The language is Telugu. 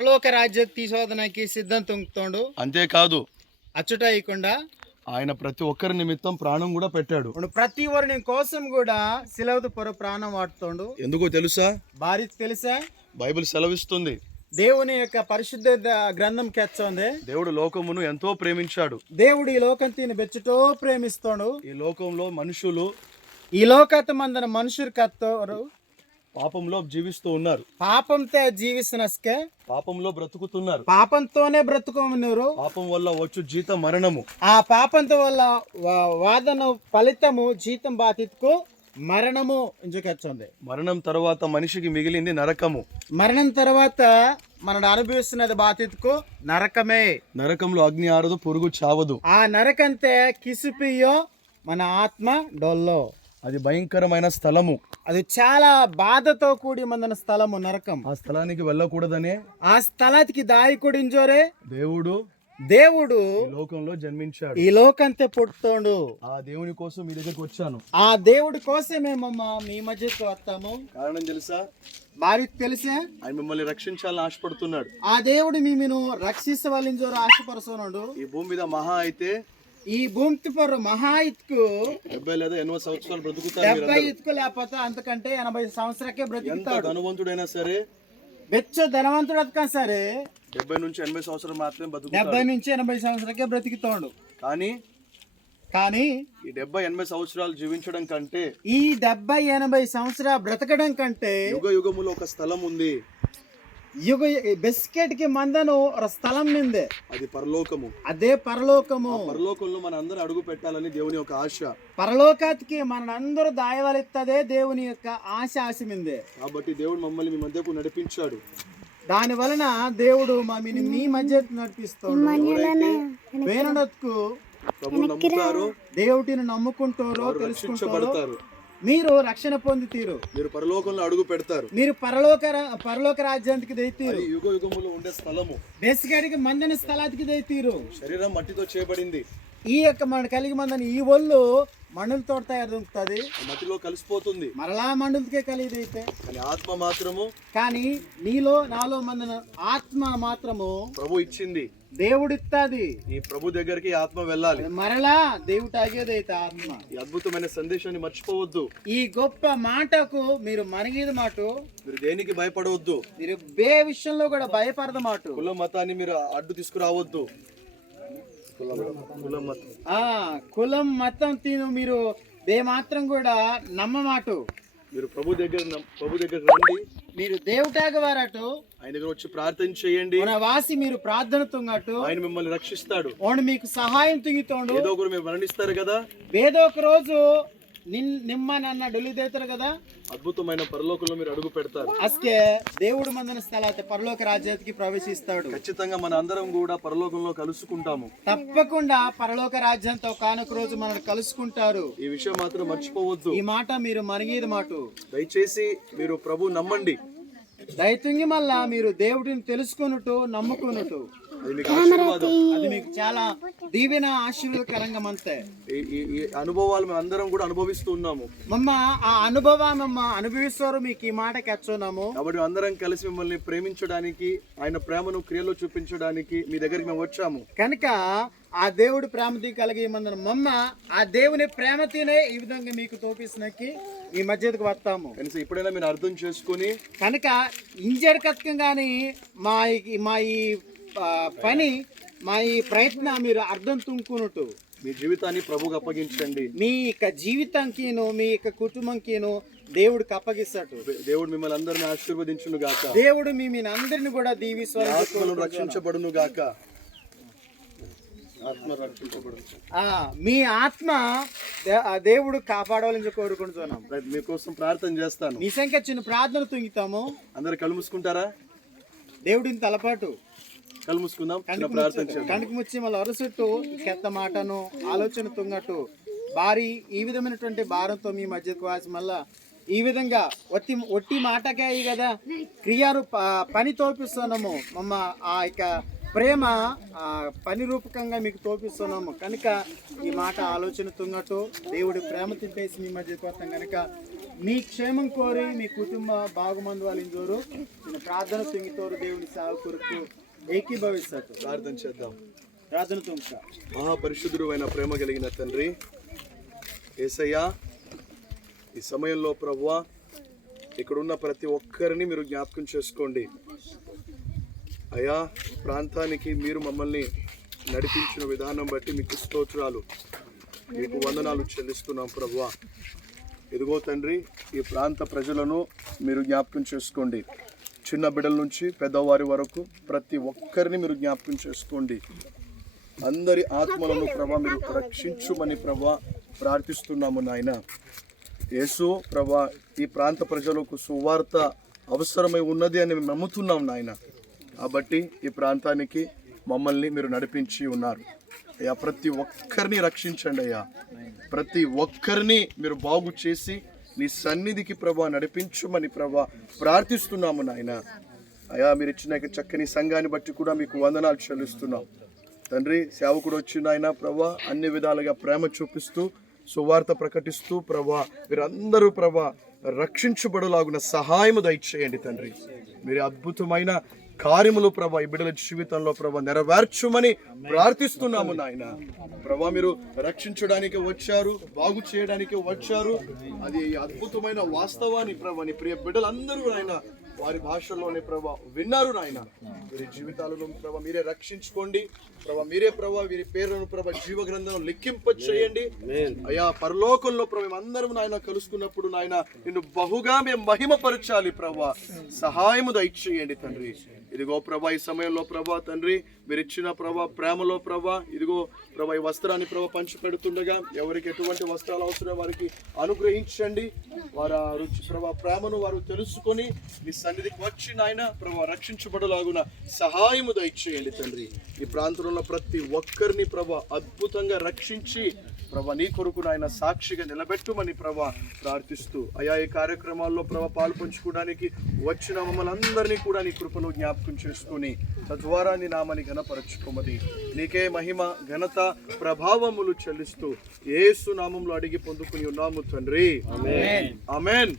పరలోక రాజ్య తీసోదనకి సిద్ధం తుంగుతోండు. అంతేకాదు అచ్చుట ఇయకుండా ఆయన ప్రతి ఒక్కరి నిమిత్తం ప్రాణం కూడా పెట్టాడు. ప్రతి ఒక్కరి కోసం కూడా సిలవదు పొర ప్రాణం వాడుతోండు. ఎందుకో తెలుసా? భారీ తెలుసా? బైబిల్ సెలవిస్తుంది. దేవుని యొక్క పరిశుద్ధ గ్రంథం కెచ్చోంది. దేవుడు లోకమును ఎంతో ప్రేమించాడు. దేవుడు ఈ లోకం తిని బెచ్చటో ప్రేమిస్తోండు. ఈ లోకంలో మనుషులు ఈ లోకత మందన మనుషులు కత్తోరు పాపంలో జీవిస్తూ ఉన్నారు. పాపంతో జీవిస్తున్నస్కే పాపంలో బ్రతుకుతున్నారు. పాపంతోనే బ్రతుకోమన్నారు. పాపం వల్ల వచ్చు జీతం మరణము. ఆ పాపంతో వల్ల వాదన ఫలితము జీతం బాధితుకు మరణము ఇంచుకొచ్చింది. మరణం తర్వాత మనిషికి మిగిలింది నరకము. మరణం తర్వాత మనం అనుభవిస్తున్నది బాధితుకు నరకమే. నరకంలో అగ్ని ఆరదు, పురుగు చావదు. ఆ నరకంతే కిసిపియో మన ఆత్మ డొల్లో. అది భయంకరమైన స్థలము. అది చాలా బాధతో కూడి మందన స్థలము నరకం. ఆ స్థలానికి వెళ్ళకూడదనే ఆ స్థలానికి దాయకుడింజోరే దేవుడు ఈ లోకంలో జన్మించాడు. ఈ లోకంతే పుట్టుతోండు. ఆ దేవుని కోసం మీ దగ్గరికి వచ్చాను. ఆ దేవుడి కోసమేమమ్మా మీ మధ్యకు వస్తాము. కారణం తెలుసా? భార్యకు తెలిసే ఆయన మిమ్మల్ని రక్షించాలని ఆశపడుతున్నాడు. ఆ దేవుడు మీను రక్షించవలించోరు ఆశపరుస్తున్నాడు. ఈ భూమి మీద మహా అయితే ఈ భూమి పరు మహా ఇతుకు 70 లేదా 80 సంవత్సరాలు బ్రతుకుతారు. 70 ఇతుకు లేకపోతే అంతకంటే 80 సంవత్సరాలకే ఎంత బ్రతుకుతాడు. ధనవంతుడైనా సరే, బెచ్చ ధనవంతుడు అతక సరే 70 నుంచి 80 సంవత్సరాలు మాత్రమే 70 బతుకుతాడు. నుంచి 80 సంవత్సరాలకే బ్రతుకుతాడు. కానీ ఈ 70-80 సంవత్సరాలు జీవించడం కంటే ఈ 70-80 సంవత్సరాలు బ్రతకడం కంటే యుగ యుగములో ఒక స్థలం ఉంది. యుగ బిస్కెట్ కి మందను స్థలం నిందే. అది పరలోకము. అదే పరలోకము. పరలోకంలో మన అందరూ అడుగు పెట్టాలని దేవుని యొక్క ఆశ. పరలోకానికి మనందరూ దాయవలెత్తదే దేవుని యొక్క ఆశ మిందే. కాబట్టి దేవుడు మమ్మల్ని మీ మధ్యకు నడిపించాడు. దాని వలన దేవుడు మీ మధ్య నడిపిస్తాడు. వేణునకు ప్రభు నమ్ముతారు, దేవుడిని నమ్ముకుంటారో తెలుసుకుంటారు, మీరు రక్షణ పొందుతీరు. మీరు పరలోకంలో అడుగు పెడతారు. మీరు పరలోక రాజ్యానికి దైతీరు. యుగ యుగములో ఉండే స్థలము. బేసిగాడికి మందని స్థలానికి దైతీరు. శరీరం మట్టితో చేయబడింది. ఈ యొక్క మన కలిగి మందని ఈ ఒళ్ళు మండులతో తయారవుతుంది. మట్టిలో కలిసిపోతుంది. మరలా మండులకే కలిగిదైతే కానీ ఆత్మ మాత్రము, కానీ నీలో నాలో మందన ఆత్మ మాత్రము ప్రభు ఇచ్చింది. దేవుడిస్తాది. ఈ ప్రభు దగ్గరికి ఆత్మ వెళ్ళాలి. మరలా దేవుడు తాగేదైతే ఆత్మ. ఈ అద్భుతమైన సందేశాన్ని మర్చిపోవద్దు. ఈ గొప్ప మాటకు మీరు మరిగేది మాట. మీరు దేనికి భయపడవద్దు. మీరు విషయంలో కూడా భయపడదు మాట. కుల మతాన్ని మీరు అడ్డు తీసుకురావద్దు. కులం మతం తిను మీరు మాత్రం కూడా నమ్మమాట. మీరు ప్రభు దగ్గర రండి. మీరు దేవుటాగ వారటు ఆయన దగ్గర వచ్చి ప్రార్థన చేయండి. వాసి మీరు ప్రార్థన తుంగట్టు ఆయన మిమ్మల్ని రక్షిస్తాడు. ఓడు మీకు సహాయం తుంగితోండు. ఏదో ఒకరు మీరు మరణిస్తారు కదా. ఏదో ఒక రోజు నిమ్మ నన్న డొలిదేతారు కదా. అద్భుతమైన పరలోకంలో మీరు అడుగు పెడతారు. అస్కే దేవుడు మందన స్థలాతే పరలోక రాజ్యానికి ప్రవేశిస్తాడు. ఖచ్చితంగా మన అందరం కూడా పరలోకంలో కలుసుకుంటాము. తప్పకుండా పరలోక రాజ్యంతో కానొక రోజు మనం కలుసుకుంటారు. ఈ విషయం మాత్రం మర్చిపోవద్దు. ఈ మాట మీరు మరిగేది మాట. దయచేసి మీరు ప్రభు నమ్మండి. దయతుంగి మళ్ళా మీరు దేవుడిని తెలుసుకున్నట్టు నమ్ముకున్నట్టు అది మీకు చాలా దీవెన ఆశీర్వాదకరంగా మంతే. ఈ అనుభవాలు మేము అందరం కూడా అనుభవిస్తూ ఉన్నాము. మమ్మ ఆ అనుభవం అనుభవిస్తారు. మీకు ఈ మాట కెచ్చున్నాము. కాబట్టి అందరం కలిసి మిమ్మల్ని ప్రేమించడానికి, ఆయన ప్రేమను క్రియలో చూపించడానికి మీ దగ్గరికి మేము వచ్చాము. కనుక ఆ దేవుడు ప్రేమతి కలిగి మందన మమ్మ ఆ దేవుని ప్రేమతీనే ఈ విధంగా మీకు తోపిస్తున్నకి ఈ మధ్యకు వస్తాము. కనీసం ఇప్పుడైనా మీరు అర్థం చేసుకుని కనుక ఇంజర్ కథకం కానీ మా ఈ పని మా ఈ ప్రయత్న మీరు అర్థం తుంకున్నట్టు మీ జీవితాన్ని ప్రభుకి అప్పగించండి. మీ యొక్క జీవితంకిను మీ యొక్క కుటుంబంకిను దేవుడికి అప్పగిస్తాడు. దేవుడు మిమ్మల్ని అందరిని ఆశీర్వదించును గాక. దేవుడు మీ అందరిని కూడా దీవిస్తాడు. ఆత్మలు రక్షించబడును గాక. ఆత్మ రక్షించబడును. మీ ఆత్మ దేవుడు కాపాడాలని కోరుకుంటున్నాం. మీకోసం ప్రార్థన చేస్తాను. మీ సంఖ్య చిన్న ప్రార్థన తుంగుతాము. అందరు కళ్ళు మూసుకుంటారా? దేవుడిని తలపాటు కళ్ళు మూసుకుందాం. కణుకు ముచ్చి మళ్ళీ అరుసుట్టు చెత్త మాటను ఆలోచన తుంగట్టు భారీ ఈ విధమైనటువంటి భారంతో మీ మధ్యకు వాసి మళ్ళా ఈ విధంగా ఒట్టి మాటకే కదా క్రియారు పని తోపిస్తున్నాము. మమ్మ ఆ యొక్క ప్రేమ పని రూపకంగా మీకు తోపిస్తున్నాము. కనుక ఈ మాట ఆలోచన తుంగట్టు దేవుడి ప్రేమ తిప్పేసి మీ మధ్యకు వస్తాం. కనుక మీ క్షేమం కోరి మీ కుటుంబ బాగుమందు వాళ్ళిందోరు చిన్న ప్రార్థన ತುಂಗಿತೋರು దేవుని సేవ కొరకు ఏకీభవిస్తారు. ప్రార్థన చేద్దాం. ప్రార్థన తుంగ. మహాపరిశుద్ధుడు అయిన ప్రేమ కలిగిన తండ్రి యేసయ్యా, ఈ సమయంలో ప్రభువా ఇక్కడున్న ప్రతి ఒక్కరిని మీరు జ్ఞాపకం చేసుకోండి అయ్యా. ప్రాంతానికి మీరు మమ్మల్ని నడిపించిన విధానం బట్టి మీకు స్తోత్రాలు, మీకు వందనాలు చెల్లిస్తున్నాం ప్రభువా. ఇదిగో తండ్రి, ఈ ప్రాంత ప్రజలను మీరు జ్ఞాపకం చేసుకోండి. చిన్న బిడ్డల నుంచి పెద్దవారి వరకు ప్రతి ఒక్కరిని మీరు జ్ఞాపకం చేసుకోండి. అందరి ఆత్మలను ప్రభా మీరు రక్షించుమని ప్రభా ప్రార్థిస్తున్నాము నాయన. యేసు ప్రభా, ఈ ప్రాంత ప్రజలకు సువార్త అవసరమై ఉన్నది అని మేము నమ్ముతున్నాం నాయన. కాబట్టి ఈ ప్రాంతానికి మమ్మల్ని మీరు నడిపించి ఉన్నారు అయ్యా. ప్రతి ఒక్కరిని రక్షించండి అయ్యా. ప్రతి ఒక్కరిని మీరు బాగు చేసి నీ సన్నిధికి ప్రభా నడిపించుమని ప్రభా ప్రార్థిస్తున్నాము నాయన. అయ్యా, మీరు ఇచ్చిన చక్కని సంఘాన్ని బట్టి కూడా మీకు వందనాలు చెల్లిస్తున్నాం తండ్రి. సేవకుడు వచ్చిన ఆయన ప్రభా అన్ని విధాలుగా ప్రేమ చూపిస్తూ సువార్త ప్రకటిస్తూ ప్రభా మీరందరూ ప్రభా రక్షించబడులాగున సహాయము దయచేయండి తండ్రి. మీరు అద్భుతమైన కార్యములు ప్రభా ఈ బిడ్డల జీవితంలో ప్రభా నెరవేర్చుమని ప్రార్థిస్తున్నాము నాయన. ప్రభా మీరు రక్షించడానికి వచ్చారు, బాగు చేయడానికి వచ్చారు. అది అద్భుతమైన వాస్తవాన్ని ప్రభా నీ ప్రియ బిడ్డలందరూ ఆయన వారి భాషల్లోనే ప్రభా విన్నారు నాయన. వీరి జీవితాలను ప్రభా మీరే రక్షించుకోండి ప్రభా. మీరే ప్రభా వీరి పేర్లను ప్రభా జీవ గ్రంథం లెక్కింప చేయండి అయ్యా. పరలోకంలో ప్రభా అందరం నాయన కలుసుకున్నప్పుడు నాయన నిన్ను బహుగా మేము మహిమపరచాలి ప్రభా. సహాయము దయచేయండి తండ్రి. ఇదిగో ప్రభా ఈ సమయంలో ప్రభా తండ్రి మీరు ఇచ్చిన ప్రభా ప్రేమలో ప్రభా ఇదిగో ప్రభా ఈ వస్త్రాన్ని ప్రభా పంచి పెడుతుండగా ఎవరికి ఎటువంటి వస్త్రాలు అవసరం వారికి అనుగ్రహించండి. వారు రుచి ప్రభా ప్రేమను వారు తెలుసుకొని మీ సన్నిధికి వచ్చి నాయన ప్రభా రక్షించబడలాగున సహాయము దయచేయండి తండ్రి. ఈ ప్రాంతంలో ప్రతి ఒక్కరిని ప్రభా అద్భుతంగా రక్షించి ప్రభా నీ కొరకు నాయన సాక్షిగా నిలబెట్టుమని ప్రభా ప్రార్థిస్తూ అయా ఈ కార్యక్రమాల్లో ప్రభా పాలు పంచుకోవడానికి వచ్చిన మమ్మల్ని అందరినీ కూడా నీ కృపలో జ్ఞాపకం చేసుకుని తద్వారా నీ నామాన్ని ఘనపరచుకోమని నీకే మహిమ ఘనత ప్రభావములు చెల్లిస్తూ యేసు నామంలో అడిగి పొందుకుని ఉన్నాము తండ్రి. ఆమేన్.